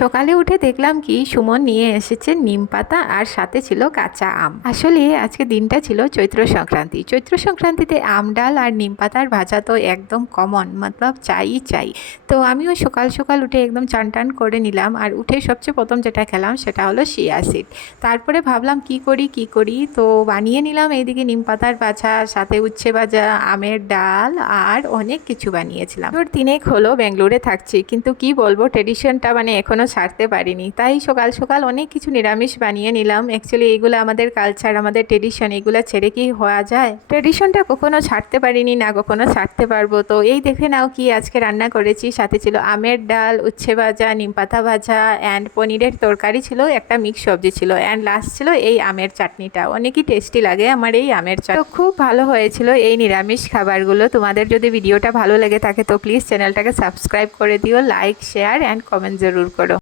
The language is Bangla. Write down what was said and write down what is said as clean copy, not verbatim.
সকালে উঠে দেখলাম কি সুমন নিয়ে এসেছে নিম পাতা আর সাথে ছিল কাঁচা আম। আসলে আজকে দিনটা ছিল চৈত্র সংক্রান্তি। চৈত্র সংক্রান্তিতে আম ডাল আর নিম পাতার ভাজা তো একদম কমন, মতলব চাই। তো আমিও সকাল সকাল উঠে একদম চান টান করে নিলাম, আর উঠে সবচেয়ে প্রথম যেটা খেলাম সেটা হলো চিয়া সিড। তারপরে ভাবলাম কি করি, তো বানিয়ে নিলাম এইদিকে নিম পাতার ভাজা, সাথে উচ্ছে ভাজা, আমের ডাল আর অনেক কিছু বানিয়েছিলাম। তোর 3 হলো বেঙ্গলোরে থাকছি, কিন্তু কি বলবো, ট্রেডিশনটা মানে এখনও ছাড়তে পারিনি। তাই সকাল সকাল অনেক কিছু নিরামিষ বানিয়ে নিলাম। অ্যাকচুয়ালি এগুলো আমাদের কালচার, আমাদের ট্রেডিশন, এগুলো ছেড়ে কি হওয়া যায়? ট্রেডিশনটা কখনো ছাড়তে পারিনি, না কখনো ছাড়তে পারবো। তো এই দেখে নাও কি আজকে রান্না করেছি। সাথে ছিল আমের ডাল, উচ্ছে ভাজা, নিম পাতা ভাজা অ্যান্ড পনিরের তরকারি ছিল, একটা মিক্স সবজি ছিল, অ্যান্ড লাস্ট ছিল এই আমের চাটনিটা। অনেকই টেস্টি লাগে আমার এই আমের চাটনি। তো খুব ভালো হয়েছিল এই নিরামিষ খাবারগুলো। তোমাদের যদি ভিডিওটা ভালো লেগে থাকে তো প্লিজ চ্যানেলটাকে সাবস্ক্রাইব করে দিও, লাইক শেয়ার অ্যান্ড কমেন্ট জরুর করো।